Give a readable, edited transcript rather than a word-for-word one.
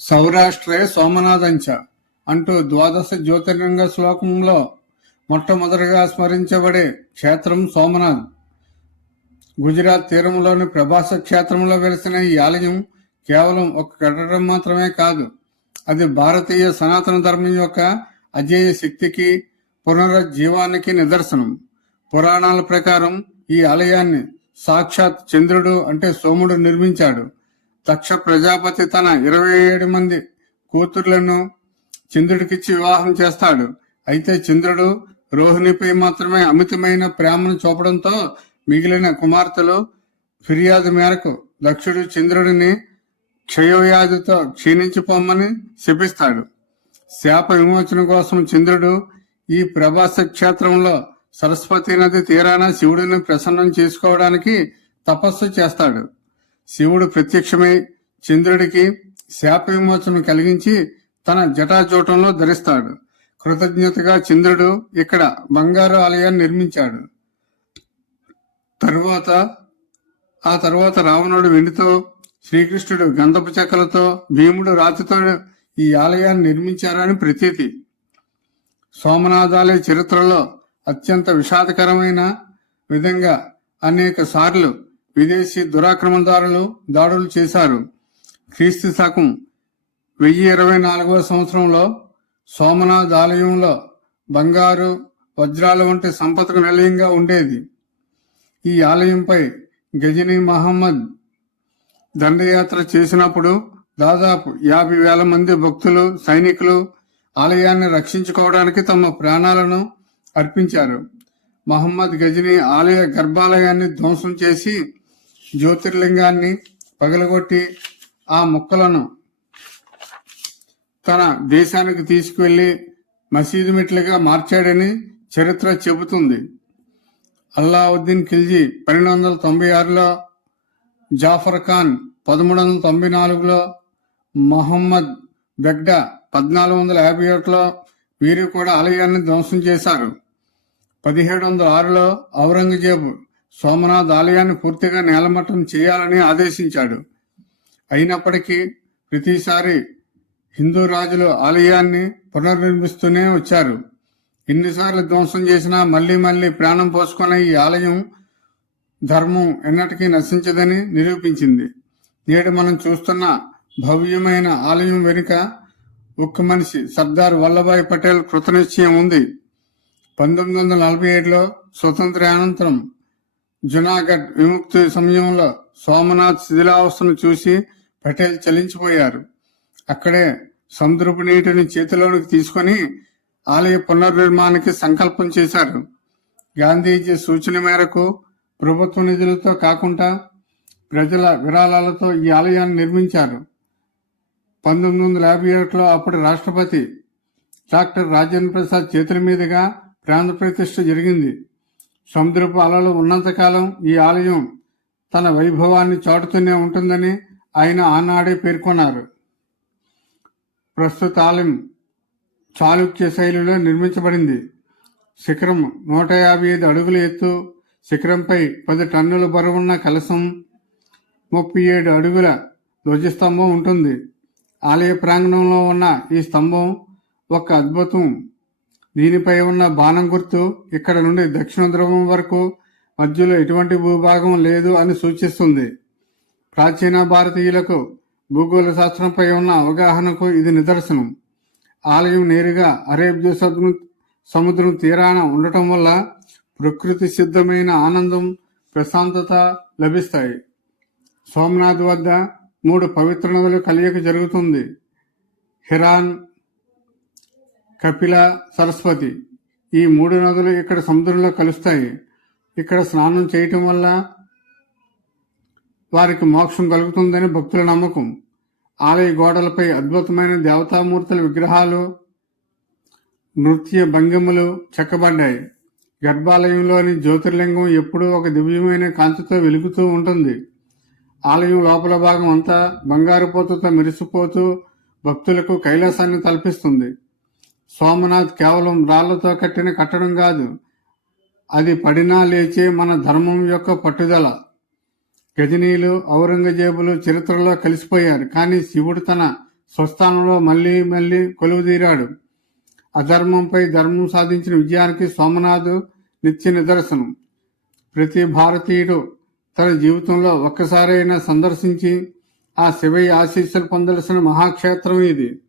సౌరాష్ట్రే సోమనాథంచ అంటూ ద్వాదశ జ్యోతిర్లింగ శ్లోకంలో మొట్టమొదటిగా స్మరించబడే క్షేత్రం సోమనాథ్. గుజరాత్ తీరంలోని ప్రభాస క్షేత్రంలో వెలిసిన ఈ ఆలయం కేవలం ఒక కట్టడం మాత్రమే కాదు, అది భారతీయ సనాతన ధర్మం యొక్క అజేయ శక్తికి, పునరుజ్జీవానికి నిదర్శనం. పురాణాల ప్రకారం ఈ ఆలయాన్ని సాక్షాత్ చంద్రుడు అంటే సోముడు నిర్మించాడు. దక్ష ప్రజాపతి తన 27 మంది కూతుర్లను చంద్రుడికిచ్చి వివాహం చేస్తాడు. అయితే చంద్రుడు రోహిణిపై మాత్రమే అమితమైన ప్రేమను చూపడంతో మిగిలిన కుమార్తెలు ఫిర్యాదు మేరకు దక్షుడు చంద్రుడిని క్షయవ్యాధితో క్షీణించిపోమ్మని శపిస్తాడు. శాప విమోచన కోసం చంద్రుడు ఈ ప్రభాస క్షేత్రంలో సరస్వతి నది తీరాన శివుడిని ప్రసన్నం చేసుకోవడానికి తపస్సు చేస్తాడు. శివుడు ప్రత్యక్షమై చంద్రుడికి శాప విమోచన కలిగించి తన జటాజూటంలో ధరిస్తాడు. కృతజ్ఞతగా చంద్రుడు ఇక్కడ బంగారు ఆలయాన్ని నిర్మించాడు. ఆ తర్వాత రావణుడు వెండితో, శ్రీకృష్ణుడు గంధపు చెక్కలతో, భీముడు రాతితో ఈ ఆలయాన్ని నిర్మించారని ప్రతీతి. సోమనాథాలయ చరిత్రలో అత్యంత విషాదకరమైన విధంగా అనేక సార్లు విదేశీ దురాక్రమణదారులు దాడులు చేశారు. క్రీస్తు శకం 1024వ సంవత్సరంలో సోమనాథ్ ఆలయంలో బంగారు, వజ్రాల వంటి సంపదకు నిలయంగా ఉండేది. ఈ ఆలయంపై గజనీ మహమ్మద్ దండయాత్ర చేసినప్పుడు దాదాపు 50,000 మంది భక్తులు, సైనికులు ఆలయాన్ని రక్షించుకోవడానికి తమ ప్రాణాలను అర్పించారు. మహమ్మద్ గజనీ ఆలయ గర్భాలయాన్ని ధ్వంసం చేసి జ్యోతిర్లింగాన్ని పగలగొట్టి ఆ ముక్కలను తన దేశానికి తీసుకువెళ్లి మసీదు మెట్లుగా మార్చాడని చరిత్ర చెబుతుంది. అల్లావుద్దీన్ ఖిల్జీ 1296లో, జాఫర్ ఖాన్ 1394లో, మహమ్మద్ బెగ్డా 1451లో వీరు కూడా ఆలయాన్ని ధ్వంసం చేశారు. 1706లో ఔరంగజేబు సోమనాథ్ ఆలయాన్ని పూర్తిగా నేలమట్టం చేయాలని ఆదేశించాడు. అయినప్పటికీ ప్రతిసారి హిందూ రాజులు ఆలయాన్ని పునర్నిర్మిస్తూనే వచ్చారు. ఎన్నిసార్లు ధ్వంసం చేసినా మళ్లీ ప్రాణం పోసుకున్న ఈ ఆలయం ధర్మం ఎన్నటికీ నశించదని నిరూపించింది. నేడు మనం చూస్తున్న భవ్యమైన ఆలయం వెనుక ఒక్క మనిషి సర్దార్ వల్లభాయ్ పటేల్ కృతనిశ్చయం ఉంది. 1947లో స్వతంత్రానంతరం జునాగఢ్ విముక్తి సమయంలో సోమనాథ్ శిథిలావస్థను చూసి పటేల్ చలించిపోయారు. అక్కడే సముద్రపు నీటిని చేతిలోనికి తీసుకుని ఆలయ పునర్నిర్మాణానికి సంకల్పం చేశారు. గాంధీజీ సూచన మేరకు ప్రభుత్వ నిధులతో కాకుండా ప్రజల విరాళాలతో ఈ ఆలయాన్ని నిర్మించారు. 1957లో అప్పటి రాష్ట్రపతి డాక్టర్ రాజేంద్ర ప్రసాద్ చేతుల మీదుగా ప్రాణ ప్రతిష్ఠ జరిగింది. సముద్రపు అలలు ఉన్నంతకాలం ఈ ఆలయం తన వైభవాన్ని చాటుతూనే ఉంటుందని ఆయన ఆనాడే పేర్కొన్నారు. ప్రస్తుత ఆలయం చాళుక్య శైలిలో నిర్మించబడింది. శిఖరం 155 అడుగుల ఎత్తు, శిఖరంపై 10 టన్నుల బరువున్న కలశం, 37 అడుగుల ధ్వజస్తంభం ఉంటుంది. ఆలయ ప్రాంగణంలో ఉన్న ఈ స్తంభం ఒక అద్భుతం. దీనిపై ఉన్న బాణం గుర్తు ఇక్కడ నుండి దక్షిణ ధ్రువం వరకు మధ్యలో ఎటువంటి భూభాగం లేదు అని సూచిస్తుంది. ప్రాచీన భారతీయులకు భూగోళ శాస్త్రంపై ఉన్న అవగాహనకు ఇది నిదర్శనం. ఆలయం నేరుగా అరేబియా సముద్రం తీరాన ఉండటం వల్ల ప్రకృతి సిద్ధమైన ఆనందం, ప్రశాంతత లభిస్తాయి. సోమనాథ్ వద్ద 3 పవిత్ర నదుల కలయిక జరుగుతుంది: హిరాన్, కపిల, సరస్వతి. ఈ 3 నదులు ఇక్కడ సముద్రంలో కలుస్తాయి. ఇక్కడ స్నానం చేయటం వల్ల వారికి మోక్షం కలుగుతుందని భక్తుల నమ్మకం. ఆలయ గోడలపై అద్భుతమైన దేవతామూర్తుల విగ్రహాలు, నృత్య భంగిమలు చెక్కబడ్డాయి. గర్భాలయంలోని జ్యోతిర్లింగం ఎప్పుడూ ఒక దివ్యమైన కాంతితో వెలుగుతూ ఉంటుంది. ఆలయం లోపల భాగం అంతా బంగారు పోతతో మెరిసిపోతూ భక్తులకు కైలాసాన్ని తలపిస్తుంది. సోమనాథ్ కేవలం రాళ్లతో కట్టిన కట్టడం కాదు, అది పడినా లేచే మన ధర్మం యొక్క పట్టుదల. గజనీలు, ఔరంగజేబులు చరిత్రలో కలిసిపోయారు, కానీ శివుడు తన స్వస్థానంలో మళ్లీ మళ్లీ కొలువుదీరాడు. అధర్మంపై ధర్మం సాధించిన విజయానికి సోమనాథ్ నిత్య నిదర్శనం. ప్రతి భారతీయుడు తన జీవితంలో ఒక్కసారైనా సందర్శించి ఆ శివయ్య ఆశీస్సులు పొందవలసిన మహాక్షేత్రం ఇది.